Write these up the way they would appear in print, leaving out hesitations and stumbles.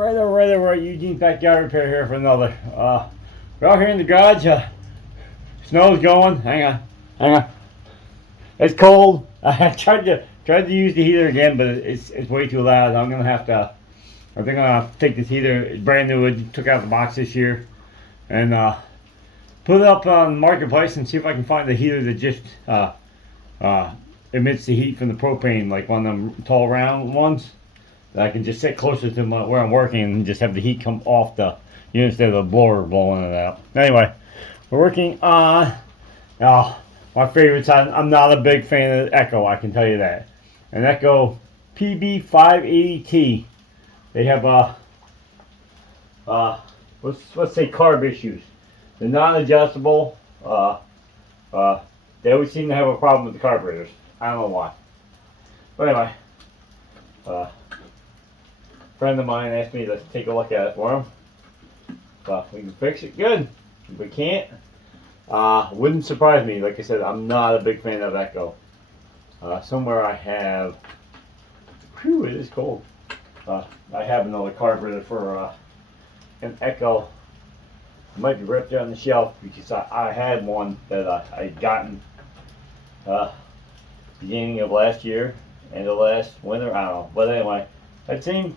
Alright. Eugene's backyard repair here for another. We're out here in the garage. Snow's going. Hang on. It's cold. I tried to use the heater again, but it's way too loud. I'm gonna have to. I think I'm gonna have to take this heater. It's brand new. It took out the box this year, and put it up on Marketplace and see if I can find the heater that just emits the heat from the propane, like one of them tall round ones. That I can just sit closer to where I'm working and just have the heat come off the unit instead of the blower blowing it out. Anyway, we're working on my favorites. I'm not a big fan of Echo, I can tell you that. An Echo TB580T. They have let's say carb issues. They're non-adjustable. They always seem to have a problem with the carburetors. I don't know why. But anyway, a friend of mine asked me to take a look at it for him. If we can fix it, good. If we can't, wouldn't surprise me. Like I said, I'm not a big fan of Echo. Somewhere I have, whew, it is cold. I have another carburetor for an Echo. It might be right there on the shelf because I had one that I had gotten beginning of last year and the last winter. I don't know, but anyway, that same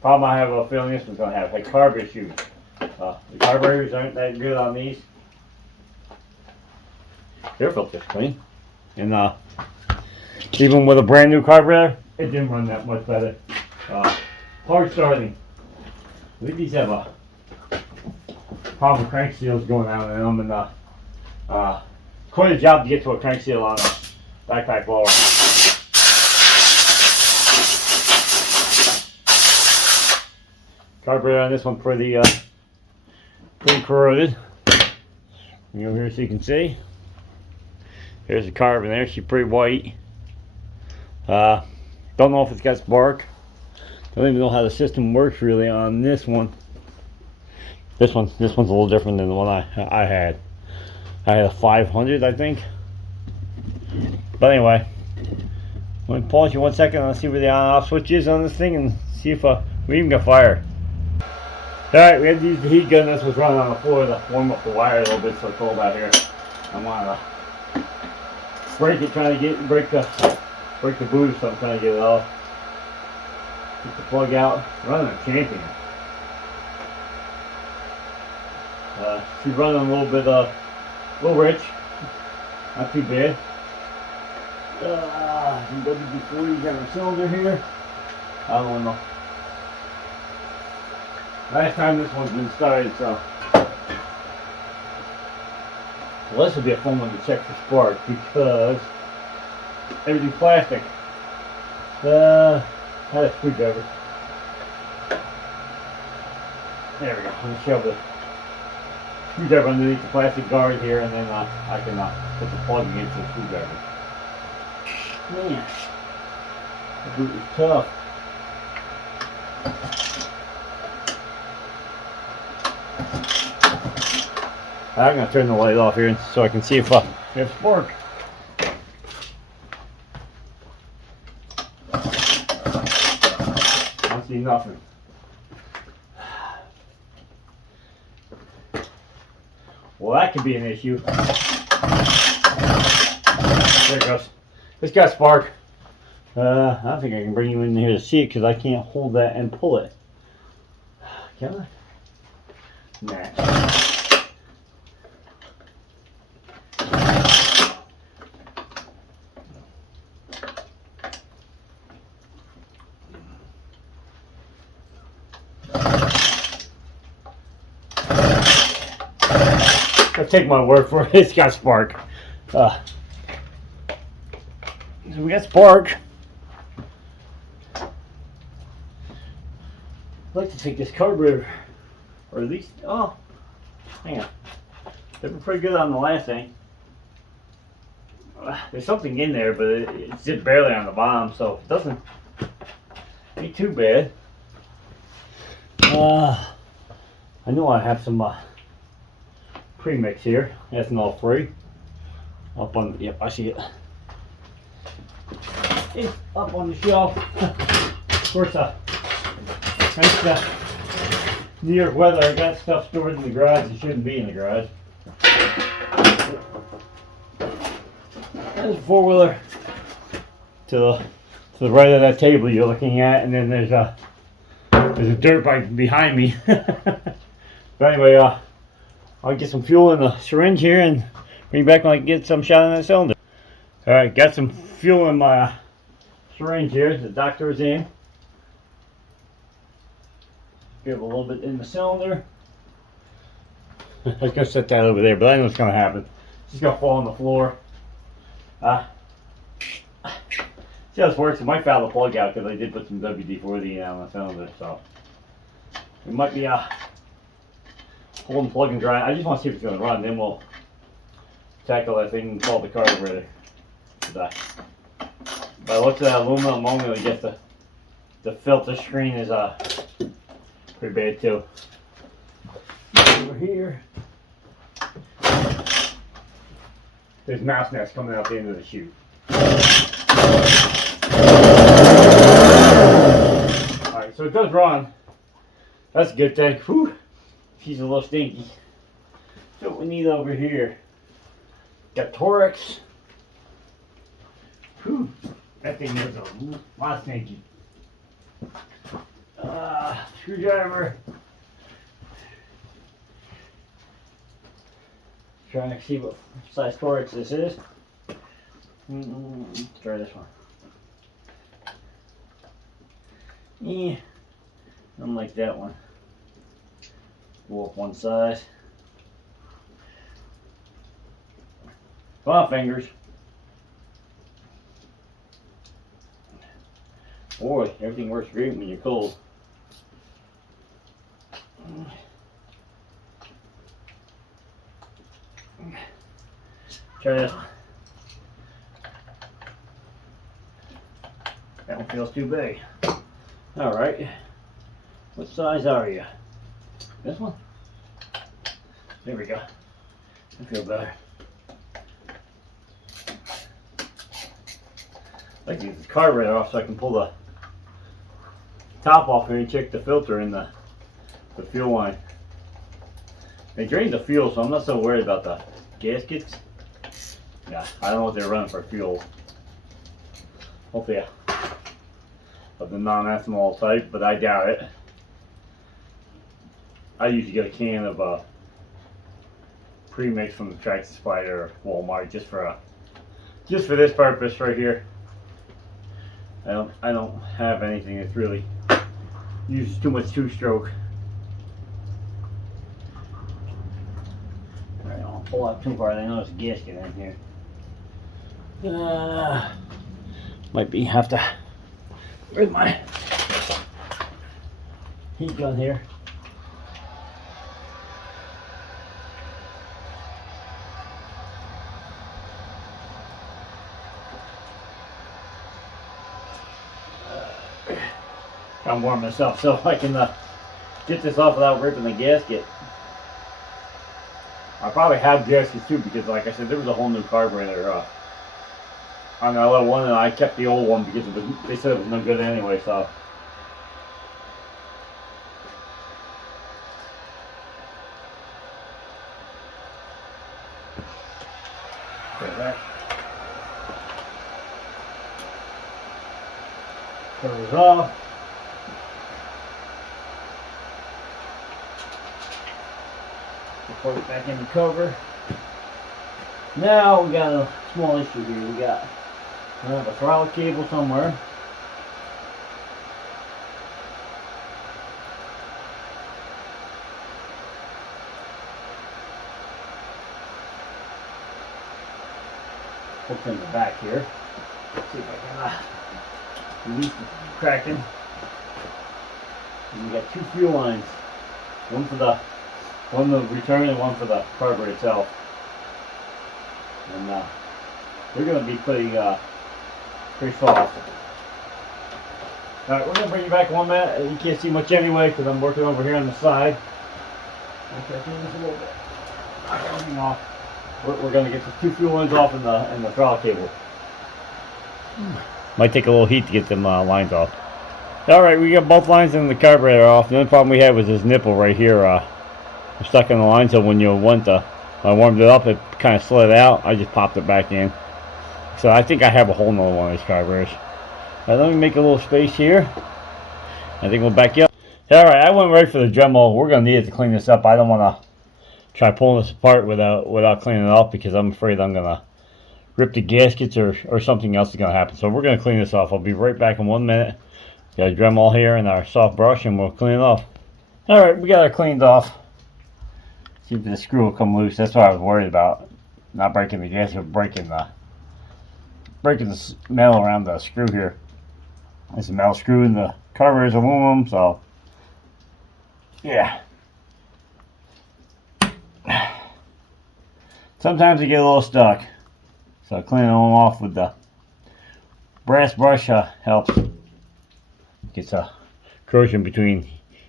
problem I have a feeling this one's gonna have. Like carb issues. The carburetors aren't that good on these. Air filter's clean, and even with a brand new carburetor, it didn't run that much better. Hard starting. I think these have a problem with crank seals going out in them, and quite a job to get to a crank seal on a backpack blower. Carburetor on this one pretty corroded. You over here so you can see. There's the carb in there. She's pretty white. Don't know if it's got spark. Don't even know how the system works really on this one. This one's a little different than the one I had. I had a 500, I think. But anyway, I'm going to pause you 1 second and I'll see where the on-off switch is on this thing and see if we even got fire. Alright, we had to use the heat gun. This was running on the floor to warm up the wire a little bit so it's cold out here. I want to break it, trying to break the boost, so I'm trying to get it off. Get the plug out. Running a Champion. She's running a little bit, a little rich. Not too bad. WD-40 got a cylinder here. I don't know. Last time this one's been started, so. Well, this would be a fun one to check for spark because everything's plastic. Had a screwdriver. There we go. I'm going to shove the screwdriver underneath the plastic guard here, and then I can put the plug against the screwdriver. Man, the boot is tough. I'm going to turn the light off here so I can see if I have spark. I don't see nothing. Well, that could be an issue. There it goes. It's got spark. I don't think I can bring you in here to see it because I can't hold that and pull it. Can I? Nah. I'll take my word for it. It's got spark. So we got spark. I'd like to take this carburetor, or at least, hang on. They were pretty good on the last thing. There's something in there, but it's just barely on the bottom, so it doesn't ain't too bad. I know I have some premix here, ethanol free. Up on, yep, I see it. It's up on the shelf. Of course, thanks to New York weather, I got stuff stored in the garage that shouldn't be in the garage. There's a four-wheeler to the right of that table you're looking at, and then there's a dirt bike behind me. But anyway, I'll get some fuel in the syringe here and bring it back when I can get some shot in that cylinder. Alright, got some fuel in my syringe here. The doctor's in. Give a little bit in the cylinder. I was going to set that over there, but I know what's going to happen. It's just going to fall on the floor. See how this works? It might foul the plug out because I did put some WD-40 on the cylinder, so it might be holding the plug and dry. I just want to see if it's going to run, then we'll tackle that thing and call the carburetor. By the looks of that aluminum, I'm going to get the filter screen is pretty bad too. Over here, there's mouse nests coming out the end of the chute. Alright, so it does run. That's a good thing. Whew. She's a little stinky. So what we need over here, got Torx. Whew. That thing is a lot stinky. Screwdriver. Trying to see what size Torx this is. Let's try this one. Yeah, unlike that one. Go up one size. Come on, fingers. Boy, everything works great when you're cold. Try this one. That one feels too big. Alright. What size are you? This one? There we go. I feel better. I like to get this carburetor off so I can pull the top off here and check the filter in the fuel line. They drained the fuel, so I'm not so worried about the gaskets. Yeah, I don't know what they're running for fuel. Hopefully of the non-ethanol type, but I doubt it. I usually get a can of pre-mix from the Tractor Supply or Walmart just for this purpose right here. I don't have anything that's really uses too much two-stroke. Alright, I'll pull out too far. I know there's a gasket in here. Might be have to. Where's my heat gun here? I'm warm myself so I can get this off without ripping the gasket. I probably have gaskets too because, like I said, there was a whole new carburetor on that little one, and I kept the old one because they said it was no good anyway. So. Okay, that covers off. Put it back in the cover. Now we got a small issue here. We got a throttle cable somewhere. Hooked in the back here. Let's see if I can release the cracking. And we got two fuel lines. One for the return and one for the carburetor itself. And they're going to be pretty soft. Alright, we're going to bring you back 1 minute. You can't see much anyway because I'm working over here on the side. Okay, this a little bit. Knock everything off. We're going to get the two fuel lines off in the throttle cable. Might take a little heat to get them lines off. Alright, we got both lines in the carburetor off. The only problem we had was this nipple right here. Stuck in the line, so when you when I warmed it up, it kind of slid out. I just popped it back in. So I think I have a whole nother one of these carburetors. Let me make a little space here. I think we'll back you up. Alright, I went right for the Dremel. We're going to need it to clean this up. I don't want to try pulling this apart without cleaning it off, because I'm afraid I'm going to rip the gaskets or something else is going to happen. So we're going to clean this off. I'll be right back in 1 minute. Got a Dremel here and our soft brush, and we'll clean it off. Alright, we got it cleaned off. See if the screw will come loose. That's what I was worried about. Not breaking the gasket, but breaking the metal around the screw here. There's a metal screw in the carburetor's aluminum, so yeah. Sometimes they get a little stuck, so cleaning them off with the brass brush helps. Gets a corrosion between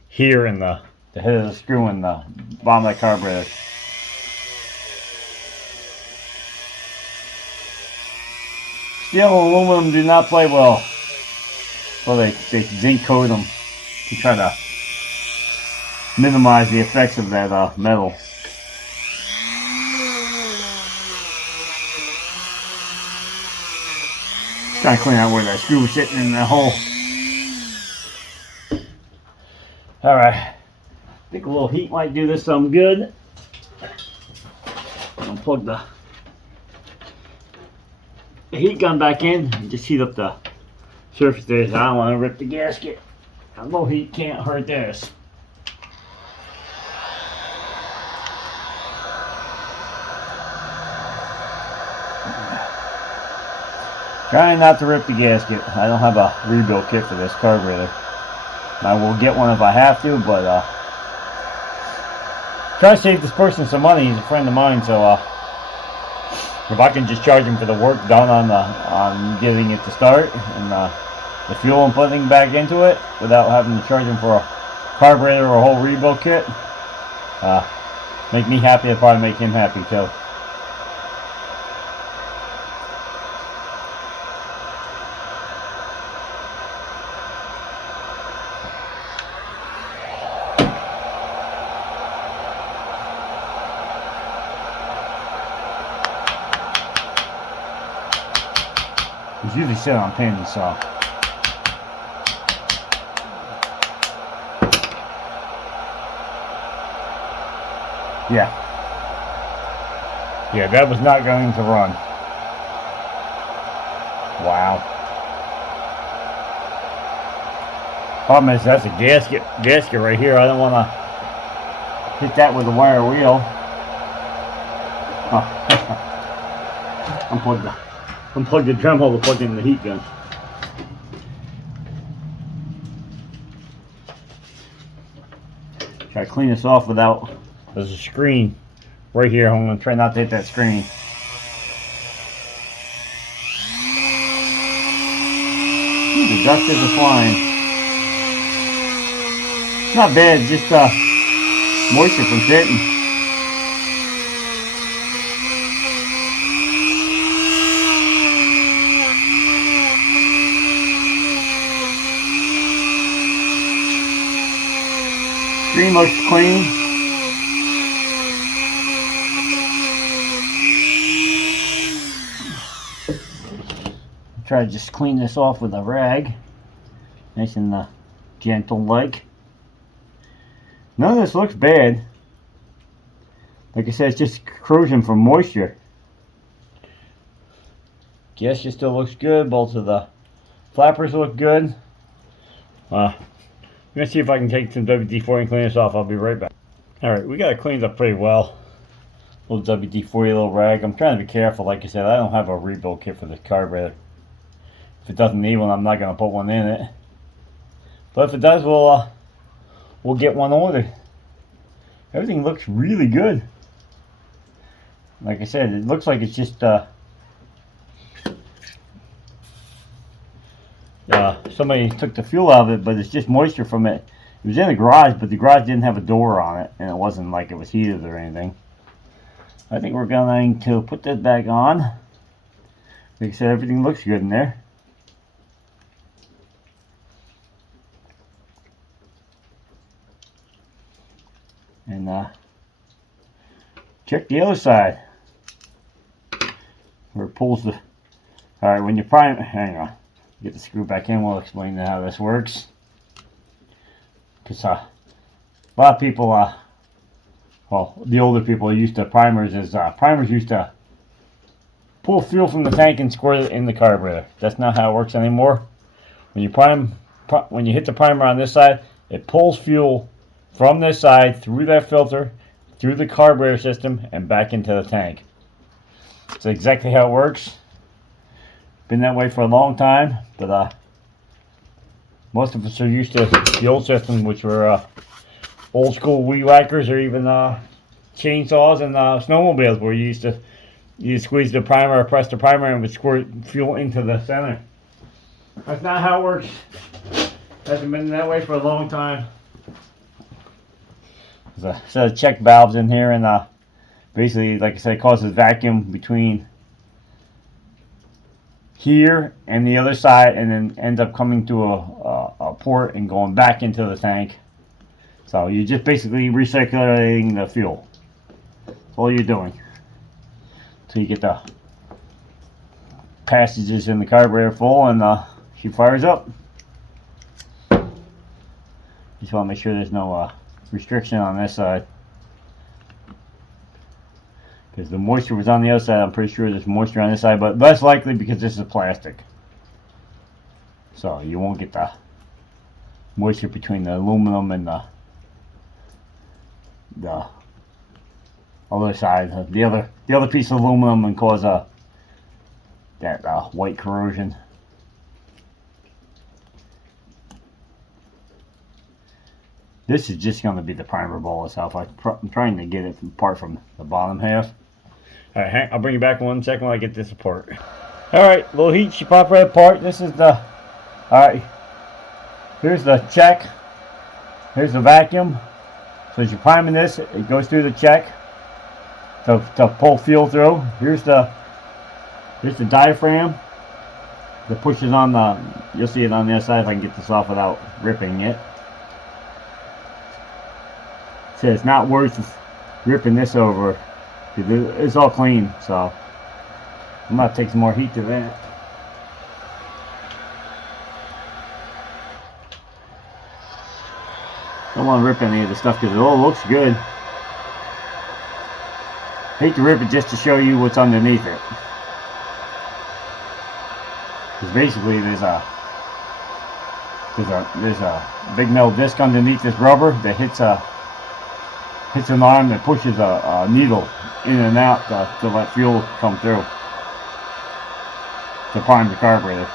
here and the head of the screw and the bottom of the carburetor. Steel and aluminum do not play well. Well, they zinc coat them to try to minimize the effects of that metal. Just trying to clean out where that screw was sitting in that hole. Alright, I think a little heat might do this some good. Unplug the heat gun back in and just heat up the surface there. I don't want to rip the gasket. A little heat can't hurt this. Trying not to rip the gasket. I don't have a rebuild kit for this carburetor. I will get one if I have to, but try to save this person some money. He's a friend of mine, so if I can just charge him for the work done on getting it to start and the fuel and putting back into it without having to charge him for a carburetor or a whole rebuild kit, make me happy. It'll probably make him happy too. He's usually sitting on pins, so. Yeah, that was not going to run. Wow. Problem is, that's a gasket right here. I don't want to hit that with a wire wheel. Unplug the Dremel to plug in the heat gun. Try to clean this off without. There's a screen right here. I'm going to try not to hit that screen. The dust is flying. Not bad, just moisture from sitting. Screen looks clean. Try to just clean this off with a rag, nice and gentle like. None of this looks bad. Like I said, it's just corrosion from moisture. Gasket still looks good. Both of the flappers look good. I'm gonna see if I can take some WD-40 and clean this off. I'll be right back. Alright, we got it cleaned up pretty well. Little WD-40, little rag. I'm trying to be careful. Like I said, I don't have a rebuild kit for the carburetor. If it doesn't need one, I'm not going to put one in it. But if it does, we'll get one ordered. Everything looks really good. Like I said, it looks like it's just somebody took the fuel out of it, but it's just moisture from it. It was in the garage, but the garage didn't have a door on it, and it wasn't like it was heated or anything. I think we're going to put this back on. Like I said, everything looks good in there. And check the other side where it pulls the. All right, when you prime, hang on, get the screw back in. We'll explain how this works. Because a lot of people, well, the older people used to primers. Primers used to pull fuel from the tank and squirt it in the carburetor. That's not how it works anymore. When you hit the primer on this side, it pulls fuel from this side through that filter, through the carburetor system, and back into the tank. That's exactly how it works. Been that way for a long time, but most of us are used to the old system, which were old school weed whackers or even chainsaws and snowmobiles, where you squeeze the primer or press the primer and would squirt fuel into the center. That's not how it works. Hasn't been that way for a long time. There's a set of check valves in here, and basically, like I said, it causes vacuum between here and the other side, and then ends up coming to a port and going back into the tank. So you're just basically recirculating the fuel. That's all you're doing. So you get the passages in the carburetor full, and she fires up. Just want to make sure there's no restriction on this side, because the moisture was on the other side. I'm pretty sure there's moisture on this side, but less likely because this is plastic, so you won't get the moisture between the aluminum and the other side, the other piece of aluminum, and cause that white corrosion. This is just going to be the primer ball itself. I'm trying to get it apart from the bottom half. Alright, I'll bring you back 1 second while I get this apart. Alright, little heat, she popped right apart. This is the, alright, here's the check. Here's the vacuum. So as you're priming this, it goes through the check to pull fuel through. Here's the diaphragm that pushes on the, you'll see it on the other side if I can get this off without ripping it. So it's not worth ripping this over. It's all clean, so I'm gonna take some more heat to that. Don't want to rip any of the stuff because it all looks good. Hate to rip it just to show you what's underneath it. Because basically there's a big metal disc underneath this rubber that hits an arm that pushes a needle in and out to let fuel come through to prime the carburetor.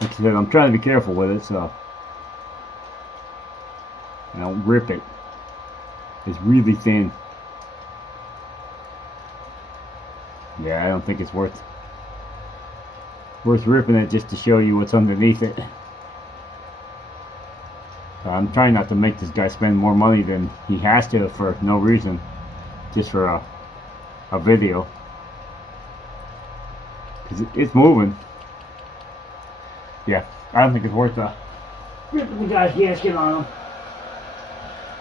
Like I said, I'm trying to be careful with it so I don't rip it. It's really thin. Yeah, I don't think it's worth ripping it just to show you what's underneath it. I'm trying not to make this guy spend more money than he has to for no reason, just for a video, because it's moving. Yeah, I don't think it's worth ripping the guy's gasket on him.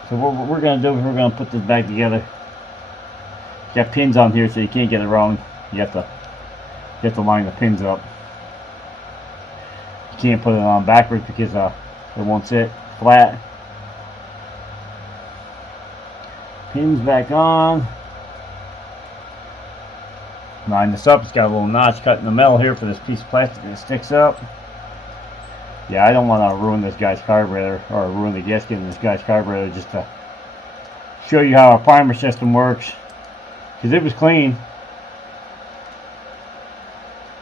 So what we're going to do is we're going to put this back together. Got pins on here so you can't get it wrong. You have to line the pins up. You can't put it on backwards because it won't sit flat. Pins back on. Line this up. It's got a little notch cut in the metal here for this piece of plastic that sticks up. Yeah, I don't want to ruin this guy's carburetor or ruin the gasket in this guy's carburetor just to show you how our primer system works, because it was clean.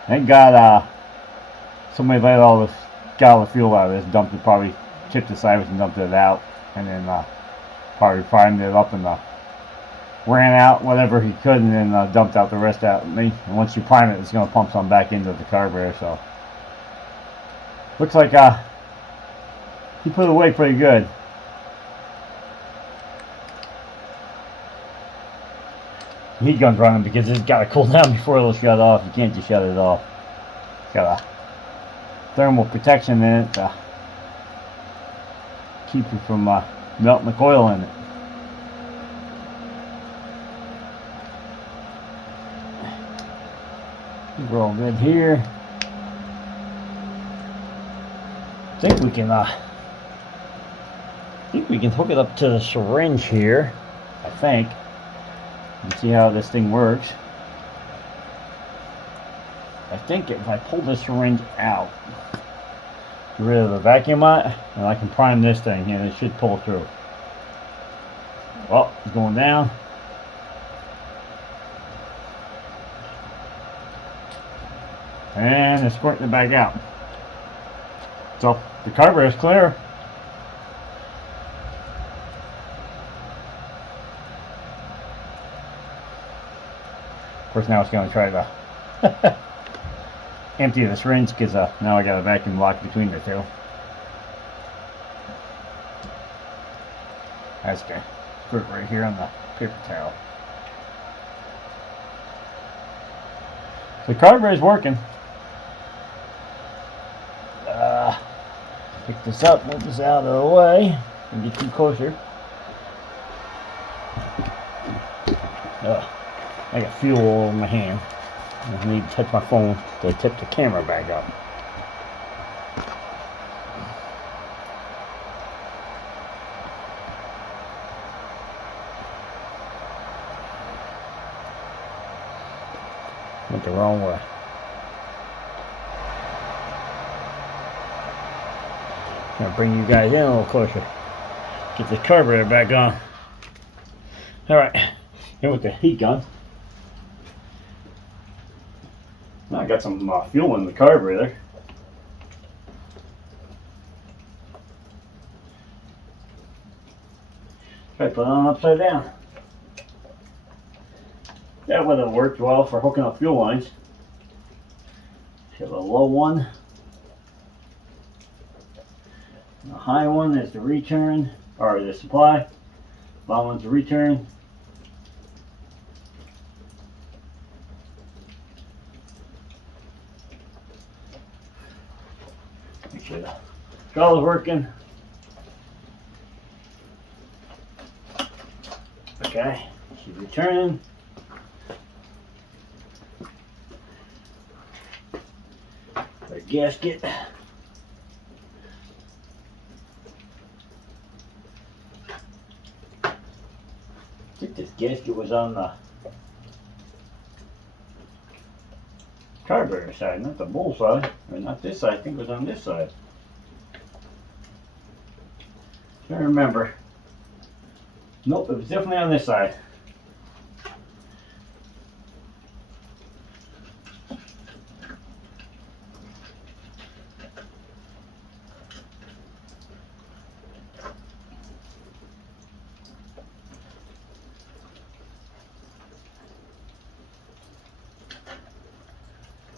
Thank God somebody got all the fuel out of this, dumped it, probably chipped the sideways and dumped it out, and then probably primed it up and ran out whatever he could, and then dumped out the rest out. And once you prime it, it's going to pump some back into the carburetor. So looks like he put it away pretty good. The heat gun's running because it's got to cool down before it'll shut off. You can't just shut it off. Gotta thermal protection in it to keep you from melting the coil in it. We're all good here. I think we can hook it up to the syringe here. I think. And see how this thing works. I think if I pull the syringe out, get rid of the vacuum on it, and I can prime this thing, and it should pull through. Well, it's going down. And it's squirting it back out. So the carburetor is clear. Of course, now it's going to try to empty the syringe because now I got a vacuum lock between the two. That's good. Squirt right here on the paper towel. So the carburetor is working. Pick this up, move this out of the way, and get you closer. I got fuel all in my hand. I need to touch my phone to tip the camera back up. Went the wrong way. Gonna bring you guys in a little closer. Get the carburetor back on. Alright, here with the heat gun. Now I got some fuel in the carburetor. Try to put it on upside down. That would have worked well for hooking up fuel lines. Hit the low one. The high one is the return, or the supply. Bottom one's the return. Make sure the throttle is working. Okay, she's returning. The gasket. I think this gasket was on the carburetor side, not the bowl side, or not this side. I think it was on this side. Can't remember. Nope, it was definitely on this side.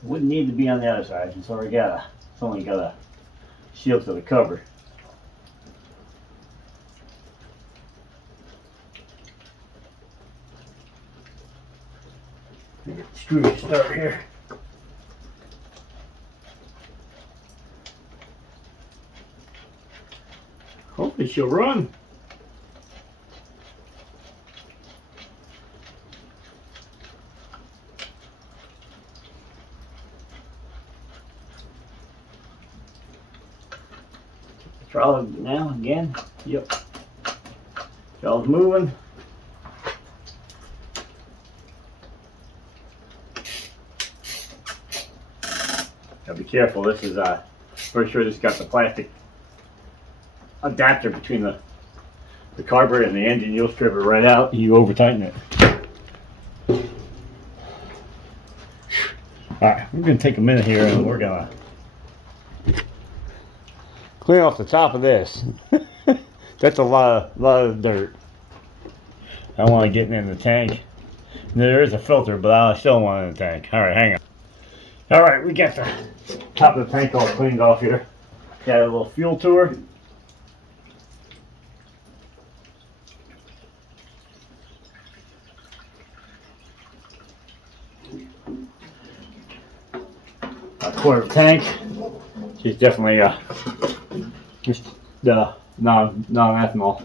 Wouldn't need to be on the other side, it's already got it's only got a shield to the cover. Get the screw to start here. Hopefully she'll run. Throttle now again. Yep. Throttle's moving. Gotta be careful. This is pretty sure this got the plastic adapter between the carburetor and the engine. You'll strip it right out. You over tighten it. All right, we're gonna take a minute here and we're gonna clean off the top of this. That's a lot of dirt. I want to get in the tank. There is a filter, but I still want it in the tank. All right, hang on. All right, we got the top of the tank all cleaned off here. Got a little fuel to her. A quarter tank. She's definitely just the non-ethanol.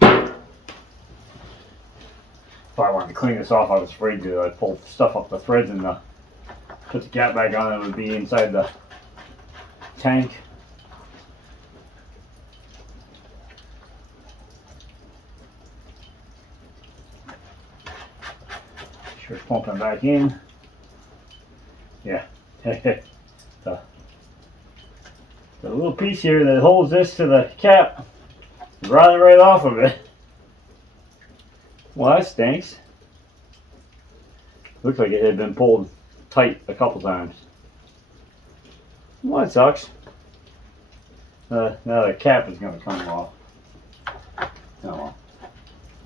If I wanted to clean this off, I was afraid to pull stuff up the threads and put the cap back on. It would be inside the tank. Sure, it's pumping back in. Yeah. the little piece here that holds this to the cap is rotting right off of it. Well, that stinks. Looks like it had been pulled tight a couple times. Well, that sucks. Now the cap is going to come off. Oh well.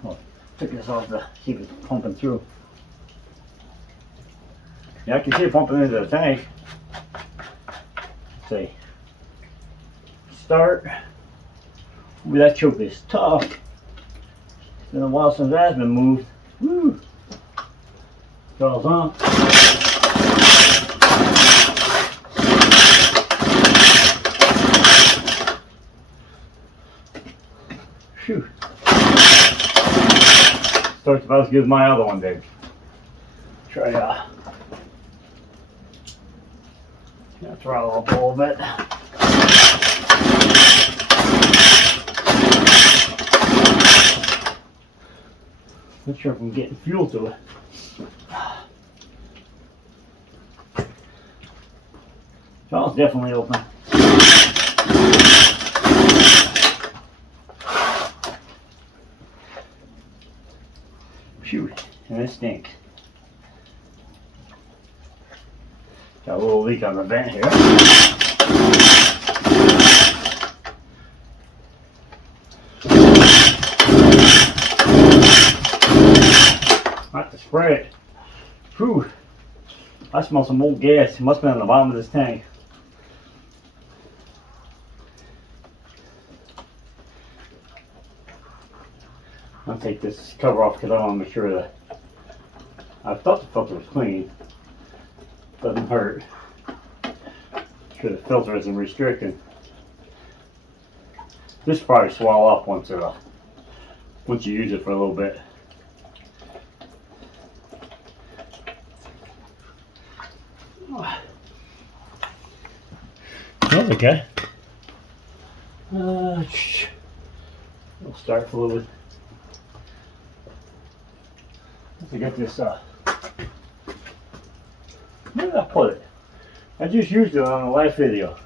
I'll take this off to see if it's pumping through. Yeah, I can see it pumping into the tank. Let's see. Start. Ooh, that choke is tough. It's been a while since that's been moved. Woo! Draws on. Phew. Starts about as good as my other one did. Try throttle up a little bit. Not sure if I'm getting fuel to it. So it's definitely open. Phew, and it stinks. Got a little leak on the vent here. Not to spray it. Whew. I smell some old gas. It must have been on the bottom of this tank. I'll take this cover off because I want to make sure that I thought the filter was clean. Doesn't hurt. Make sure the filter isn't restricted. This will probably swell up once you use it for a little bit. That's okay. We'll start fluid. Let's get this. Where did I put it? I just used it on the last video.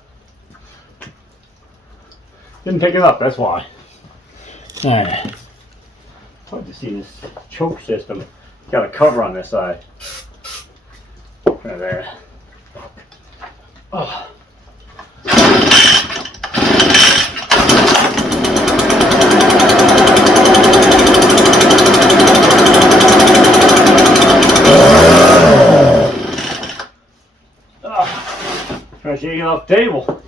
Didn't pick it up, that's why. Alright. Hard to see this choke system. Got a cover on this side. Right there. Oh. Trying to shake it off the table.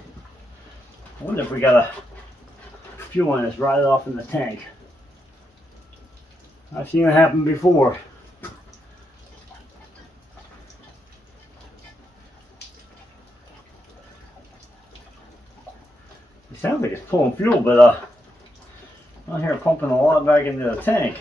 I wonder if we got a fuel line that's rotted off in the tank. I've seen it happen before. It sounds like it's pulling fuel, but I hear it pumping a lot back into the tank.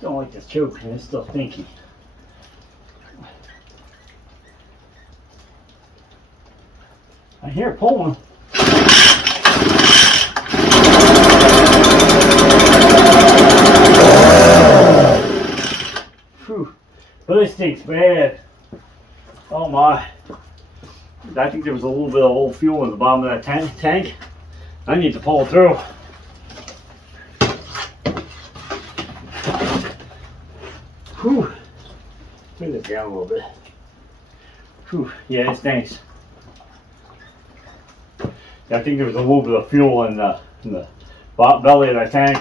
Don't like this choke, and it's still stinky. I hear it pulling. Whew. But it stinks bad. Oh my. I think there was a little bit of old fuel in the bottom of that tank. I need to pull it through. Whew. Turn this down a little bit. Whew. Yeah, it stinks. I think there was a little bit of fuel in the belly of that tank.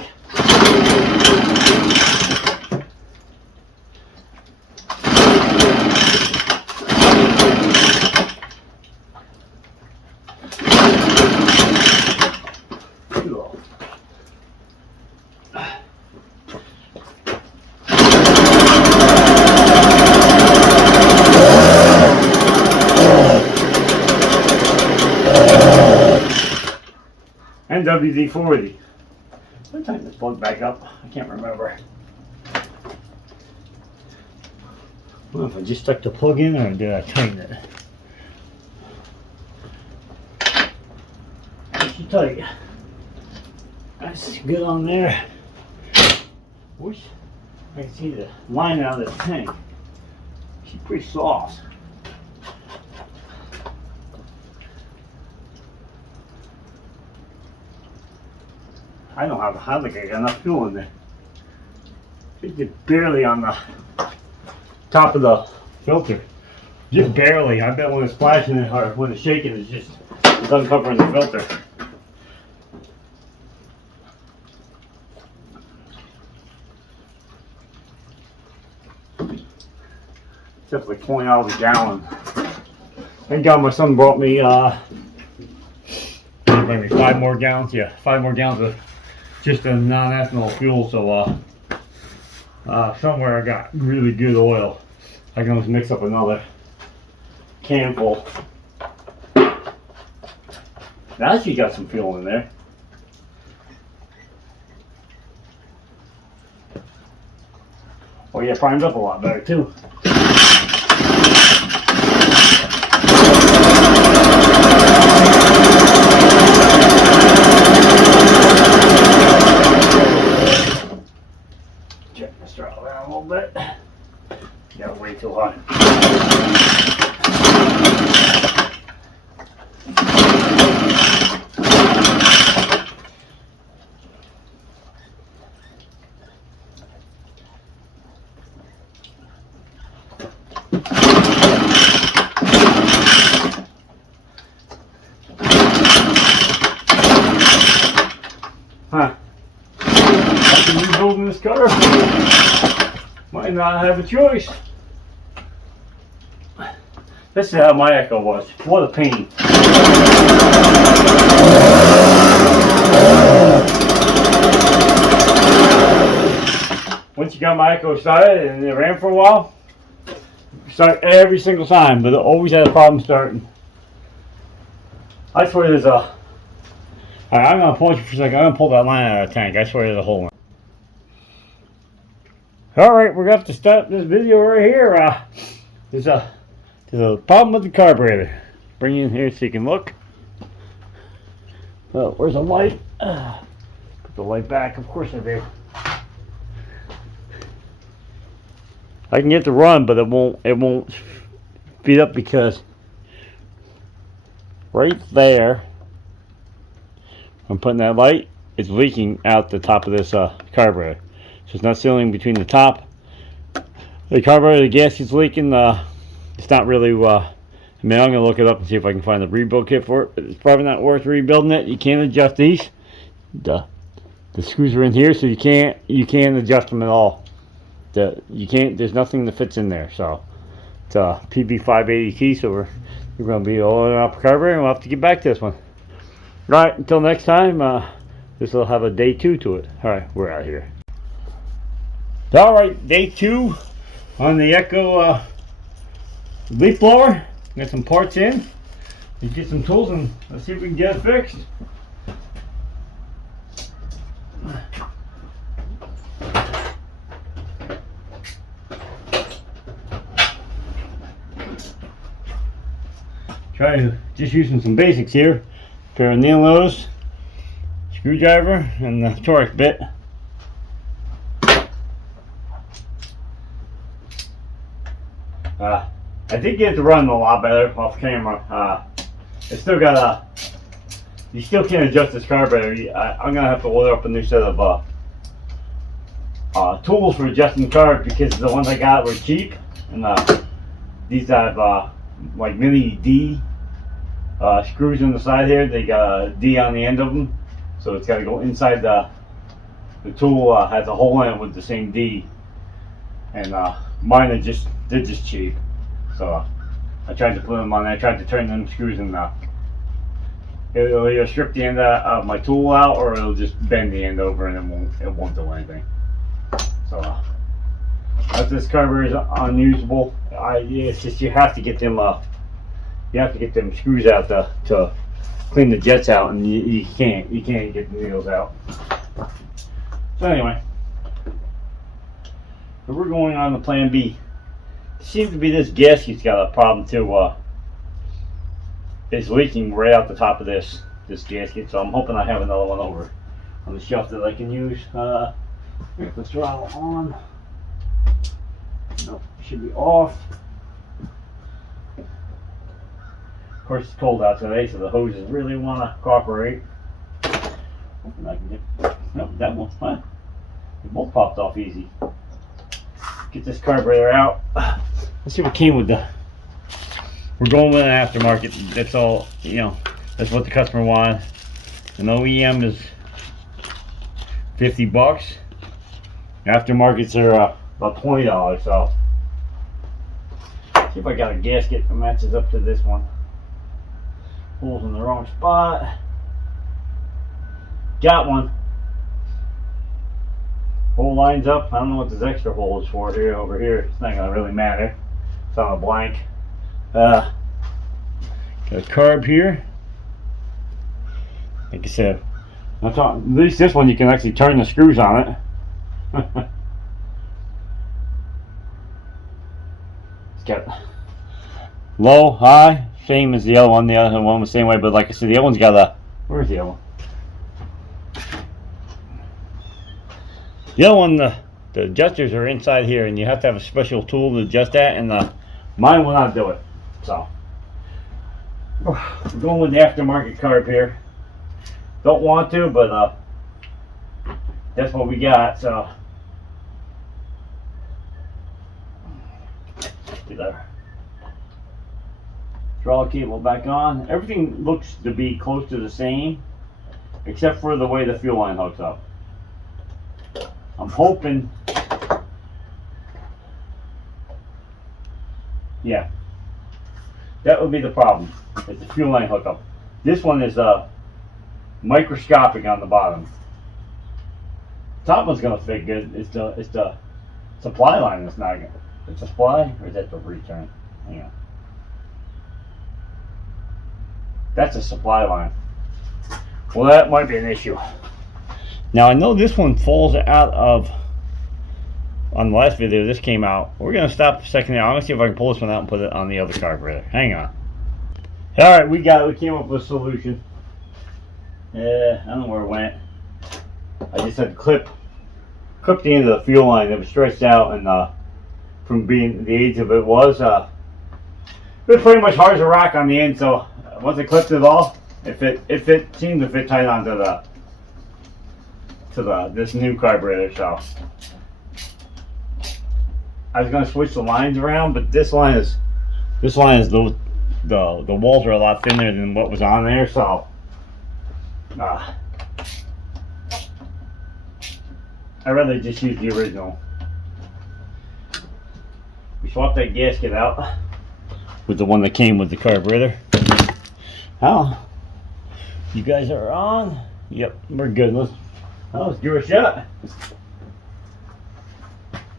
WD-40. Let's tighten this plug back up. I can't remember. I don't know if I just stuck the plug in or did I tighten it? Pretty tight. That's good on there. Wish I can see the line out of the tank. She's pretty soft. I don't have I think I got enough fuel in there. Just barely on the top of the filter. Just barely. I bet when it's splashing it or when it's shaking, it's uncovering the filter. Definitely $20 a gallon. Thank God my son brought me maybe 5 more gallons. Yeah, 5 more gallons of just a non-ethanol fuel. So somewhere I got really good oil. I can always mix up another can full. Now she got some fuel in there. Oh yeah, primed up a lot better too. Check this throttle around a little bit. Got way too high. Huh. After rebuilding this car, might not have a choice. This is how my Echo was. What a pain. Once you got my Echo started and it ran for a while, start every single time, but it always had a problem starting. I swear there's a... Alright, I'm going to pause you for a second. I'm going to pull that line out of the tank. I swear there's a hole in it. Alright, we're going to have to stop this video right here. There's a problem with the carburetor. Bring you in here so you can look. Oh, where's the light? Put the light back. Of course I do. I can get the run, but it won't speed up because right there, I'm putting that light, it's leaking out the top of this carburetor. So it's not sealing between the top. The carburetor, the gas is leaking. It's not really, I mean, I'm going to look it up and see if I can find a rebuild kit for it. But it's probably not worth rebuilding it. You can't adjust these. The screws are in here, so you can't adjust them at all. There's nothing that fits in there. So it's a TB580T, so we're going to be oiling up the carburetor, and we'll have to get back to this one. Alright, until next time, this will have a day 2 to it. Alright, we're out of here. Alright, day 2 on the Echo leaf blower. Got some parts in. Let's get some tools and let's see if we can get it fixed. Try to just using some basics here. Pair of nail nose, screwdriver, and the Torx bit. I did get it to run a lot better off camera. It's still got you still can't adjust this carburetor. I'm gonna have to order up a new set of tools for adjusting the carb because the ones I got were cheap, and these have like mini D screws on the side here. They got a D on the end of them, so it's got to go inside the tool. Has a hole in it with the same D, and mine are they're just cheap. So I tried to put them on there. I tried to turn them screws and it'll either strip the end of my tool out or it'll just bend the end over and it won't do anything. So if this carburetor is unusable, it's just you have to get them screws out to clean the jets out, and you can't get the needles out. So anyway, so we're going on to plan B. Seems to be this gasket's got a problem too. It's leaking right out the top of this gasket, so I'm hoping I have another one over on the shelf that I can use. Get the throttle on. Nope, should be off. Of course, it's cold out today, so the hoses really want to cooperate. Hoping I can get. Nope, that one's fine. They both popped off easy. Get this carburetor out. Let's see what came with the. We're going with an aftermarket. That's all, you know. That's what the customer wanted. An OEM is $50. Aftermarkets are about $20. So, see if I got a gasket that matches up to this one. Holes in the wrong spot. Got one. Hole lines up. I don't know what this extra hole is for here. Over here, it's not gonna really matter. It's on a blank. Got a carb here. Like I said, at least this one you can actually turn the screws on it. It's got low, high, same as the other one. The other one was the same way, but like I said, the other one's got a. Where's the other one? The other one, the adjusters are inside here, and you have to have a special tool to adjust that, and mine will not do it. So, we're going with the aftermarket carb here. Don't want to, but that's what we got. So, get our throttle cable back on. Everything looks to be close to the same, except for the way the fuel line hooks up. I'm hoping, yeah, that would be the problem, is the fuel line hookup. This one is microscopic on the bottom. Top one's gonna fit good. It's the supply line that's not good. It's a supply, or is that the return? Hang on. That's a supply line. Well, that might be an issue. Now I know this one falls out of, on the last video this came out. We're going to stop a second there. I'm going to see if I can pull this one out and put it on the other carburetor. Hang on. Alright, we got it. We came up with a solution. I don't know where it went. I just had to clip the end of the fuel line. It was stretched out, and from being the age of it was pretty much hard as a rock on the end. So once I clipped it off, it seemed to fit tight onto this new carburetor. So I was gonna switch the lines around, but this line is the walls are a lot thinner than what was on there. So I'd rather just use the original. We swapped that gasket out with the one that came with the carburetor. Oh, you guys are on? Yep, we're good. Let's give it a shot.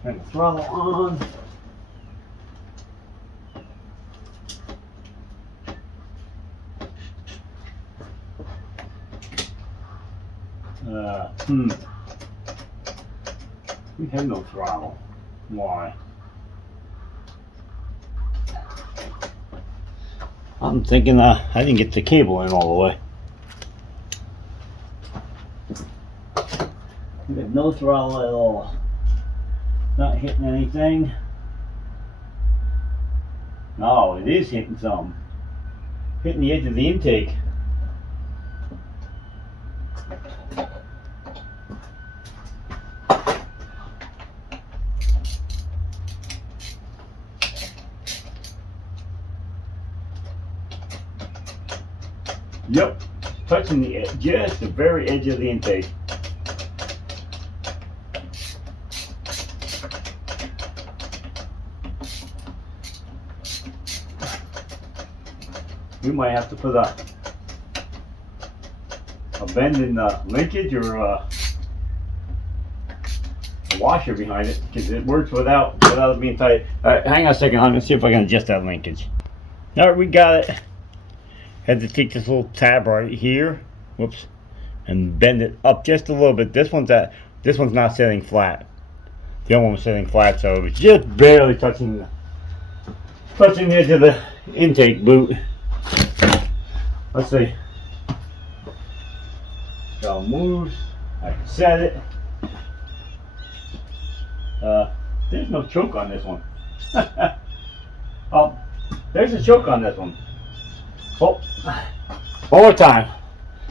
Turn the throttle on. We have no throttle. Why? I'm thinking I didn't get the cable in all the way. We have no throttle at all. Not hitting anything. No, it is hitting something. Hitting the edge of the intake. Yep, touching the edge, just the very edge of the intake. We might have to put a bend in the linkage or a washer behind it, because it works without it being tight. All right, hang on a second. I'm gonna see if I can adjust that linkage. All right, we got it. Had to take this little tab right here, whoops, and bend it up just a little bit. This one's not sitting flat. The other one was sitting flat, so it was just barely touching the edge of the intake boot. Let's see. So moves. I can set it. There's no choke on this one. Oh, there's a choke on this one. Oh, one more time.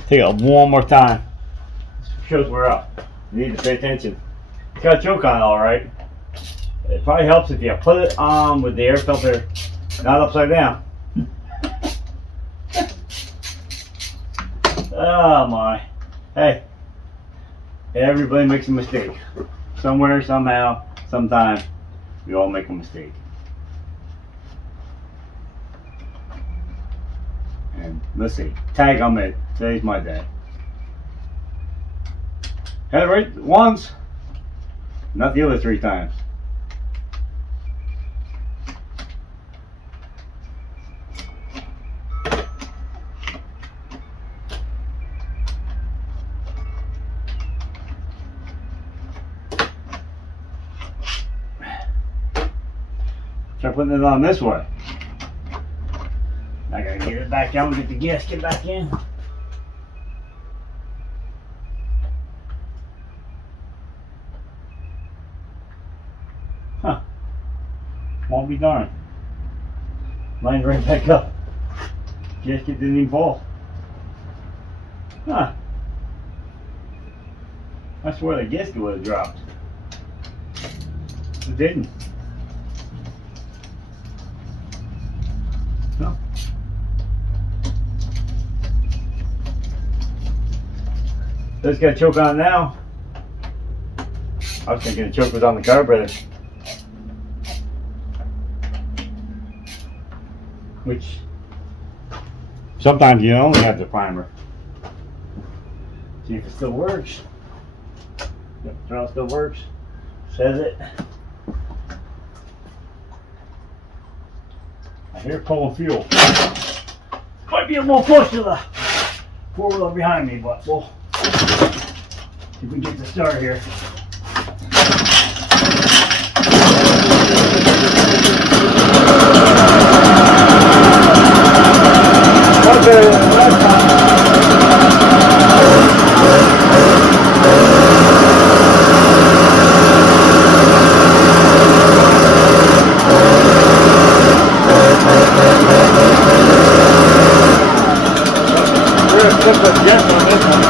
Take it one more time. Shows we're up. You need to pay attention. It's got a choke on it, all right. It probably helps if you put it on with the air filter not upside down. Oh my. Hey, everybody makes a mistake. Somewhere, somehow, sometime, we all make a mistake. And let's see, tag I'm it. Today's my day. Had it right once, not the other 3 times. Try putting it on this way. I gotta get it back down and get the gasket back in. Huh. Won't be darned. Lined right back up. Gasket didn't even fall. Huh. I swear the gasket would have dropped. It didn't. No. This got a choke on it now. I was thinking the choke was on the carburetor. Which sometimes you only have the primer. See if it still works. Yep, throttle still works. Says it. I hear pulling fuel. Might be a little close to the 4-wheeler behind me, but we'll see if we get the start here. Okay, last time. Put the jet on this one.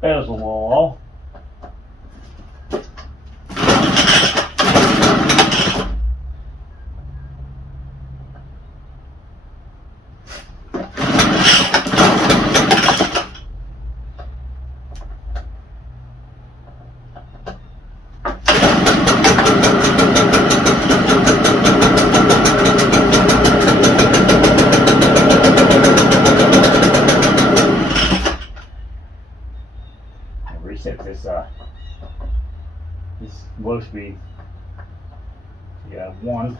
There's a wall. Reset this low speed. Yeah, 1.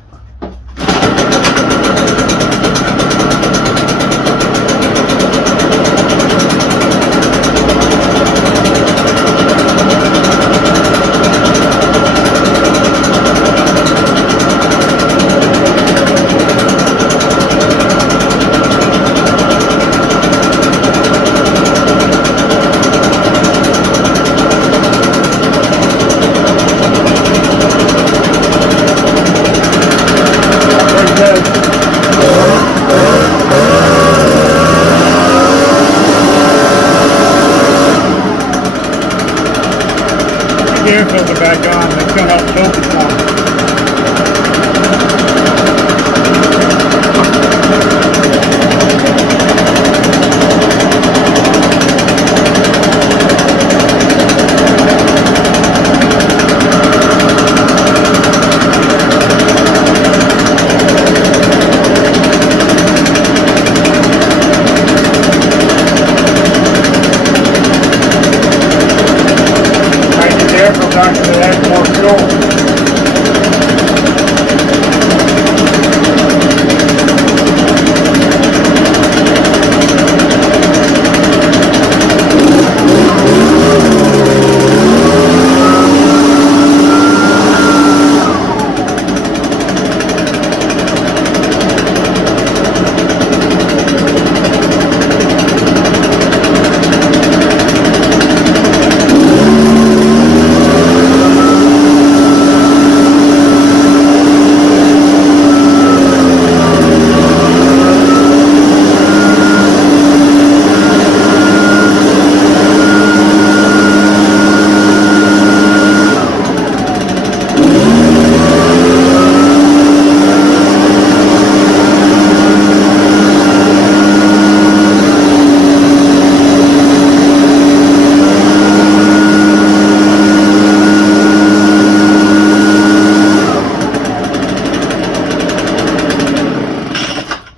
the air filter back on. That's going to help choke it more. Actually, that's more fuel.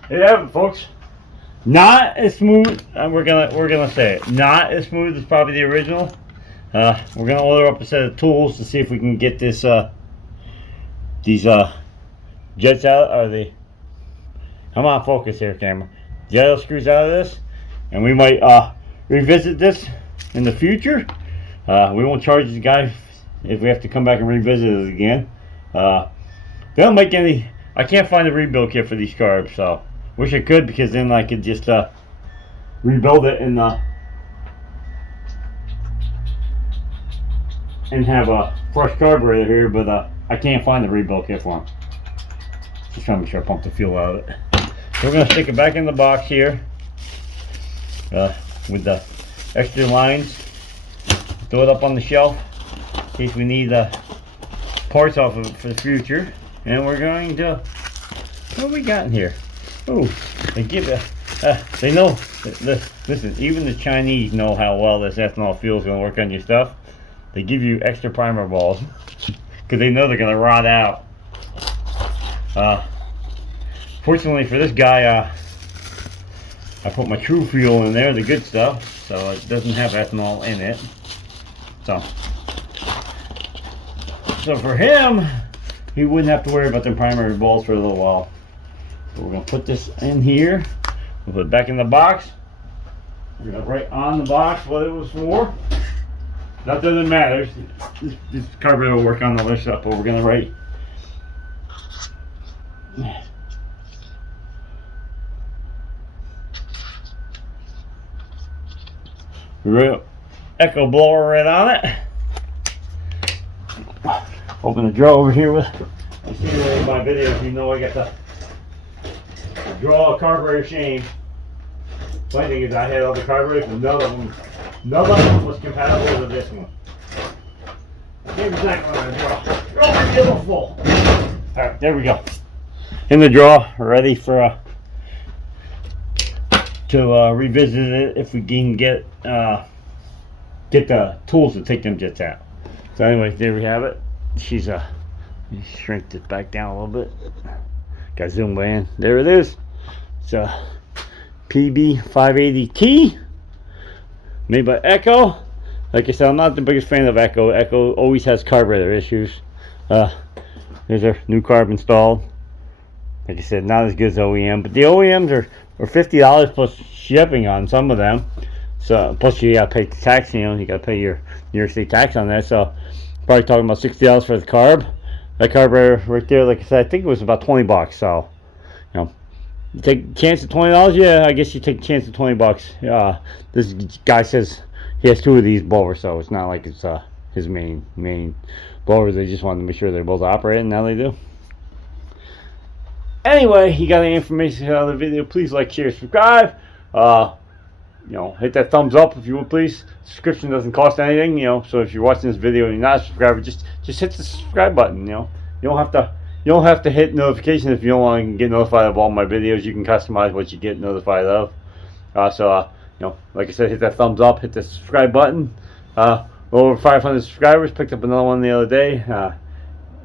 There you have it, folks. Not as smooth. We're gonna say it. Not as smooth as probably the original. We're gonna order up a set of tools to see if we can get this these jets out. Or the come on, focus here, camera. The idle screws out of this, and we might revisit this in the future. We won't charge the guy if we have to come back and revisit it again. They don't make any. I can't find a rebuild kit for these carbs, so wish I could, because then I could just rebuild it and have a fresh carburetor here, but I can't find the rebuild kit for them. Just trying to make sure I pump the fuel out of it. So we're going to stick it back in the box here with the extra lines. Throw it up on the shelf in case we need parts off of it for the future. And we're going to, what have we got in here? Oh, they give it, they know, listen, even the Chinese know how well this ethanol fuel is going to work on your stuff. They give you extra primer balls because they know they're going to rot out. Fortunately for this guy, I put my true fuel in there, the good stuff, so it doesn't have ethanol in it. So for him, he wouldn't have to worry about them primary balls for a little while. So we're going to put this in here. We'll put it back in the box. We're going to write on the box what it was for. That doesn't matter. This carburetor will work on the other stuff, but we're going to write. We wrote echo blower right on it. Open the drawer over here with. You see in my videos, you know I got the draw a carburetor shame. Funny thing is, I had other carburetors, and none of them was compatible with this one. Here's exactly what I draw. Oh, beautiful. Alright, there we go. In the drawer, ready for to revisit it if we can get the tools to take them jets out. So anyway, there we have it. She's let me shrink this back down a little bit. Got zoom in. There it is. It's a TB580T made by Echo. Like I said, I'm not the biggest fan of Echo. Echo always has carburetor issues. There's our new carb installed. Like I said, not as good as OEM, but the OEMs are $50 plus shipping on some of them. So plus you gotta pay tax. You know, you gotta pay your New York State tax on that. So probably talking about $60 for the carb. That carburetor right there, like I said, I think it was about 20 bucks. So, you know, you take a chance at $20. Yeah, I guess you take a chance at 20 bucks. This guy says he has two of these blowers, so it's not like it's his main blowers. They just wanted to make sure they're both operating. Now they do. Anyway, you got any information out of the video? Please like, share, subscribe. hit that thumbs up if you would, please. Subscription doesn't cost anything, so if you're watching this video and you're not a subscriber, just hit the subscribe button. You don't have to hit notifications if you don't want to get notified of all my videos. You can customize what you get notified of. Like I said, hit that thumbs up, hit the subscribe button. Over 500 subscribers. Picked up another one the other day.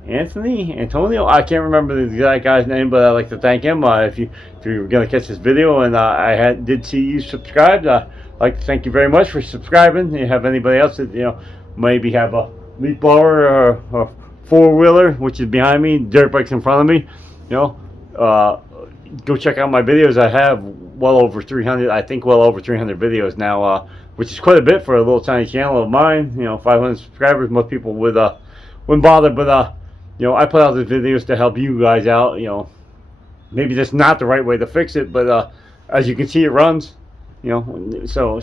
Antonio, I can't remember the exact guy's name, but I'd like to thank him. If you're gonna catch this video and did see you subscribed, I'd like to thank you very much for subscribing. You have anybody else that maybe have a leaf blower or a four-wheeler, which is behind me, dirt bikes in front of me, go check out my videos. I have well over 300, I think well over 300 videos now, which is quite a bit for a little tiny channel of mine. 500 subscribers. Most people wouldn't bother, but I put out these videos to help you guys out. Maybe that's not the right way to fix it, but as you can see, it runs. So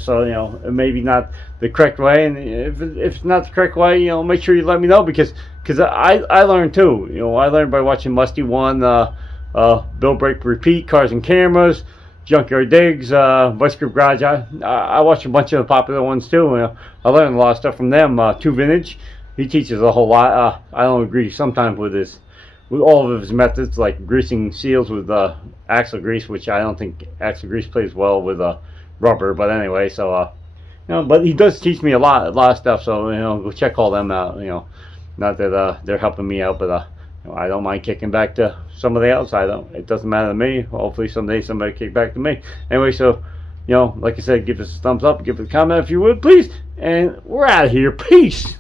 maybe not the correct way, and if it's not the correct way, make sure you let me know, because I learned too. I learned by watching Musty One, Bill Break Repeat, Cars and Cameras, Junkyard Digs, Vice Grip Garage. I watched a bunch of the popular ones too. I learned a lot of stuff from them. Two Vintage, he teaches a whole lot. I don't agree sometimes with all of his methods, like greasing seals with axle grease, which I don't think axle grease plays well with rubber. But anyway, so but he does teach me a lot of stuff. So go check all them out. Not that they're helping me out, but I don't mind kicking back to somebody else. It doesn't matter to me. Hopefully someday somebody kick back to me. Anyway, so like I said, give us a thumbs up, give us a comment if you would, please, and we're out of here. Peace.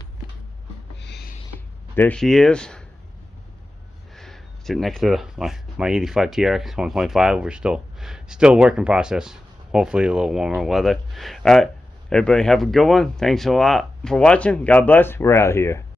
There she is, sitting next to my 85 TRX 125. We're still work in process. Hopefully a little warmer weather. All right, everybody have a good one. Thanks a lot for watching. God bless. We're out of here.